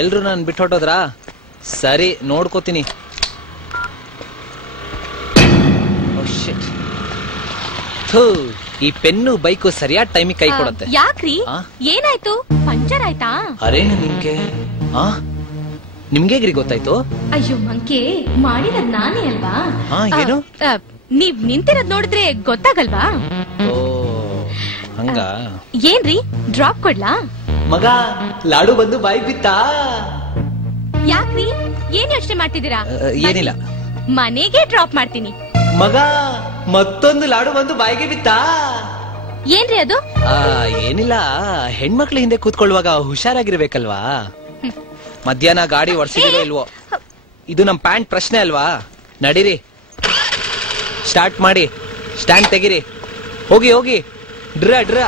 ಎಲ್ರು ನಾನು ಬಿಟ್ಟು ಹೊಟ್ಟೋದ್ರಾ? ಸರಿ ನೋಡ್ಕೋತೀನಿ. ಈ ಪೆನ್ನು ಬೈಕು ಸರಿಯಾದ ಟೈಮಿಗೆ ಕೈ ಕೊಡುತ್ತೆ. ಯಾಕ್ರಿ ಏನಾಯ್ತು? ಪಂಚರ್ ಆಯ್ತಾ? ಅರೇನು ನಿಮ್ಗೆ ನಿಮ್ಗೆ ಗೊತ್ತಾಯ್ತು? ಅಯ್ಯೋ ಮಂಕೆ, ಮಾಡಿರೋದ್ ನಾನೇ ಅಲ್ವಾ? ಏನು ನೀವ್ ನಿಂತಿರೋದ್ ನೋಡಿದ್ರೆ ಗೊತ್ತಾಗಲ್ವಾ? ಓ ಹಂಗ. ಏನ್ರಿ ಡ್ರಾಪ್ ಕೊಡ್ಲಾ? ಮಗ ಲಾಡು ಬಂದು ಬಾಯಿ ಬಿತ್ತಾ? ಯಾಕ್ರಿ ಏನ್ ಯೋಚನೆ ಮಾಡ್ತಿದ್ದೀರಾ? ಏನಿಲ್ಲ, ಮನೆಗೆ ಡ್ರಾಪ್ ಮಾಡ್ತೀನಿ. ಮಗ ಮತ್ತೊಂದು ಲಾಡು ಬಂದು ಬಾಯಿಗೆ ಬಿತ್ತಾ? ಏನ್ರಿ ಅದು? ಏನಿಲ್ಲ, ಹೆಣ್ಮಕ್ಳು ಹಿಂದೆ ಕೂತ್ಕೊಳ್ಳುವಾಗ ಹುಷಾರಾಗಿರ್ಬೇಕಲ್ವಾ? ಮಧ್ಯಾಹ್ನ ಗಾಡಿ ಒಡ್ಸಿದಿರೋ ಇಲ್ವೋ? ಇದು ನಮ್ ಪ್ಯಾಂಟ್ ಪ್ರಶ್ನೆ ಅಲ್ವಾ? ನಡೀರಿ, ಸ್ಟಾರ್ಟ್ ಮಾಡಿ, ಸ್ಟ್ಯಾಂಡ್ ತೆಗಿರಿ, ಹೋಗಿ ಹೋಗಿ, ಡ್ರ ಡ್ರ.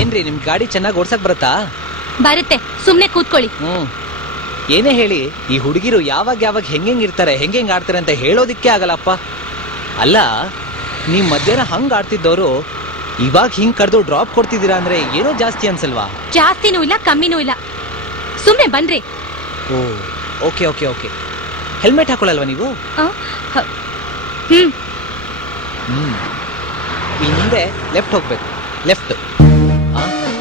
ಏನ್ರಿ ನಿಮ್ ಗಾಡಿ ಚೆನ್ನಾಗಿ ಓಡ್ಸಕ್ ಬರುತ್ತಾ? ಬರುತ್ತೆ, ಸುಮ್ನೆ ಕೂತ್ಕೊಳ್ಳಿ. ಏನೇ ಹೇಳಿ, ಈ ಹುಡುಗಿರು ಯಾವಾಗ ಯಾವಾಗ ಹೆಂಗೆಂಗ್ ಇರ್ತಾರೆ, ಹೆಂಗೆಂಗ್ ಆಡ್ತಾರೆ ಅಂತ ಹೇಳೋದಿಕ್ಕೆ ಆಗಲ್ಲಪ್ಪ. ಅಲ್ಲ, ನೀವ್ ಮಧ್ಯಾಹ್ನ ಹಂಗ್ ಆಡ್ತಿದ್ದವರು ಇವಾಗ ಹಿಂಗ್ ಕರೆದು ಡ್ರಾಪ್ ಕೊಡ್ತಿದ್ದೀರಾ ಅಂದ್ರೆ ಏನೋ ಜಾಸ್ತಿ ಅನ್ಸಲ್ವಾ? ಜಾಸ್ತಿನೂ ಇಲ್ಲ ಕಮ್ಮಿನೂ ಇಲ್ಲ, ಸುಮ್ನೆ ಬನ್ರಿ. ಓ ಓಕೆ ಓಕೆ ಓಕೆ. ಹೆಲ್ಮೆಟ್ ಹಾಕೊಳ್ಳಲ್ವಾ ನೀವು? ಹಿಂದೆ ಲೆಫ್ಟ್ ಹೋಗ್ಬೇಕು, ಲೆಫ್ಟ್.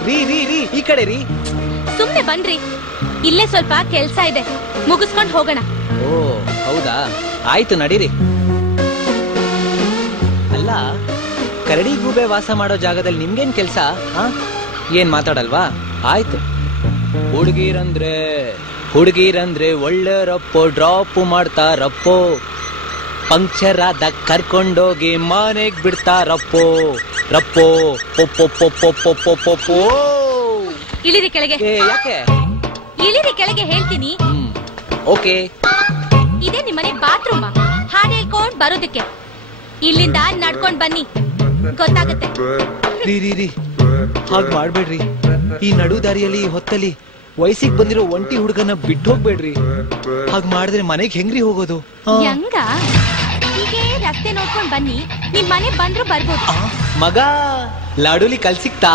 ರೀ ರೀ ರೀ, ಈ ಕಡೆ ರೀ. ಸುಮ್ನೆ ಬನ್ರಿ, ಇಲ್ಲೇ ಸ್ವಲ್ಪ ಕೆಲ್ಸ ಇದೆ, ಮುಗಿಸ್ಕೊಂಡ್ ಹೋಗೋಣ. ಓ ಹೌದಾ, ಆಯ್ತು ನಡೀರಿ. ಅಲ್ಲ, ಕರಡಿ ಗೂಬೆ ವಾಸ ಮಾಡೋ ಜಾಗದಲ್ಲಿ ನಿಮ್ಗೇನ್ ಕೆಲ್ಸ? ಏನ್ ಮಾತಾಡಲ್ವಾ? ಆಯ್ತು. ಹುಡುಗಿರಂದ್ರೆ ಒಳ್ಳೆ ರಪ್ಪೋ, ಡ್ರಾಪ್ ಮಾಡ್ತಾರಪ್ಪೋ, ಪಂಕ್ಚರ್ ಆದ ಕರ್ಕೊಂಡೋಗಿ ಮನೆಗ್ ಬಿಡ್ತಾರಪ್ಪೋ ರಪ್ಪೋ. ಪೊಪ್ಪೊ ಇಳಿರಿ ಕೆಳಗೆ. ಯಾಕೆ? ಇಳಿರಿ ಕೆಳಗೆ ಹೇಳ್ತೀನಿ. ಓಕೆ. ಇದೇ ನಿಮ್ಮನೆ ಬಾತ್ರೂಮ್? ಹಾಡು ಹೇಳ್ಕೊಂಡ್ ಬರೋದಕ್ಕೆ. ಇಲ್ಲಿಂದ ನಡ್ಕೊಂಡ್ ಬನ್ನಿ, ಗೊತ್ತಾಗುತ್ತೆ. ರೀ ಹಾಗ್ ಮಾಡ್ಬೇಡ್ರಿ. ಈ ನಡು ದಾರಿಯಲ್ಲಿ ಹೊತ್ತಲ್ಲಿ ವಯಸ್ಸಿಗೆ ಬಂದಿರೋ ಒಂಟಿ ಹುಡುಗನ ಬಿಟ್ಟು ಹೋಗ್ಬೇಡ್ರಿ. ಹಾಗ್ ಮಾಡಿದ್ರೆ ಮನೆಗೆ ಹೆಂಗ್ರಿ ಹೋಗೋದು? ಹೆಂಗ? ಹೀಗೆ ರಸ್ತೆ ನೋಡ್ಕೊಂಡ್ ಬನ್ನಿ, ನಿಮ್ ಮನೆ ಬಂದ್ರು ಬರ್ಬೋದು. ಮಗ ಲಾಡುಲಿ ಕಲ್ ಸಿಕ್ತಾ?